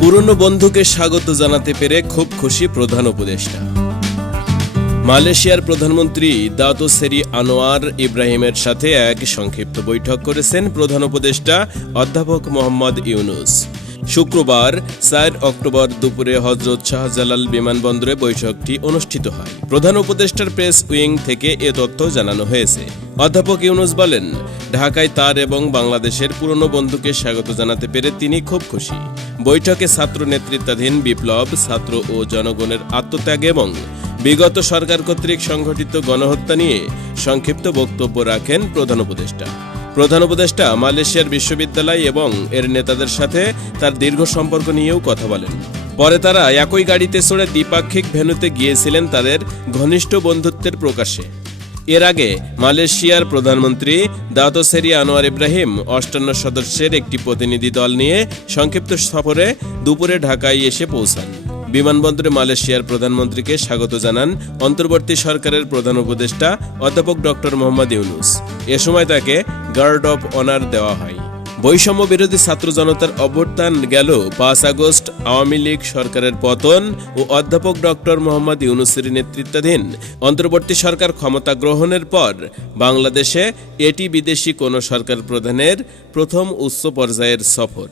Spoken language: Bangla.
পুরনো বন্ধুকে স্বাগত জানাতে পেরে খুব খুশি প্রধান উপদেষ্টা। মালয়েশিয়ার প্রধানমন্ত্রী দাতো সেরি আনোয়ার ইব্রাহিমের সাথে এক সংক্ষিপ্ত বৈঠক করেছেন প্রধান উপদেষ্টা অধ্যাপক মোহাম্মদ ইউনুস। শুক্রবার, চার অক্টোবর দুপুরে হজরত শাহজালাল বিমানবন্দরে বৈঠকটি অনুষ্ঠিত হয়। প্রধান উপদেষ্টার প্রেস উইং থেকে এ তথ্য জানানো হয়েছে। অধ্যাপক ইউনুস বলেন, ঢাকায় তার এবং বাংলাদেশের পুরনো বন্ধুকে স্বাগত জানাতে পেরে তিনি খুব খুশি। বৈঠকে ছাত্র নেতৃত্বাধীন বিপ্লব, ছাত্র ও জনগণের আত্মত্যাগ এবং বিগত সরকার কর্তৃক সংঘটিত গণহত্যা নিয়ে সংক্ষিপ্ত বক্তব্য রাখেন প্রধান উপদেষ্টা। প্রধান উপদেষ্টা মালয়েশিয়ার বিশ্ববিদ্যালয় এবং এর নেতাদের সাথে তার দীর্ঘ সম্পর্ক নিয়েও কথা বলেন। পরে তারা একই গাড়িতে চড়ে দ্বিপাক্ষিক ভেন্যুতে গিয়েছিলেন তাদের ঘনিষ্ঠ বন্ধুত্বের প্রকাশে। এর আগে মালয়েশিয়ার প্রধানমন্ত্রী দাতো সেরি আনোয়ার ইব্রাহিম অষ্টান্ন সদস্যের একটি প্রতিনিধি দল নিয়ে সংক্ষিপ্ত সফরে দুপুরে ঢাকায় এসে পৌঁছান। বিমানবন্দরে মালয়েশিয়ার প্রধানমন্ত্রীকে স্বাগত জানান অন্তর্বর্তী সরকারের প্রধান উপদেষ্টা অধ্যাপক ডক্টর মোহাম্মদ ইউনুস। এ সময় তাকে গার্ড অব অনার দেওয়া হয়। বৈষম্য বিরোধী ছাত্র জনতার অভ্যর্থান গেল পাঁচ আগস্ট আওয়ামী লীগ সরকারের পতন ও অধ্যাপক ডক্টর মোহাম্মদ ইউনুসের নেতৃত্বাধীন অন্তর্বর্তী সরকার ক্ষমতা গ্রহণের পর বাংলাদেশে এটি বিদেশি কোনো সরকার প্রধানের প্রথম উচ্চ পর্যায়ের সফর।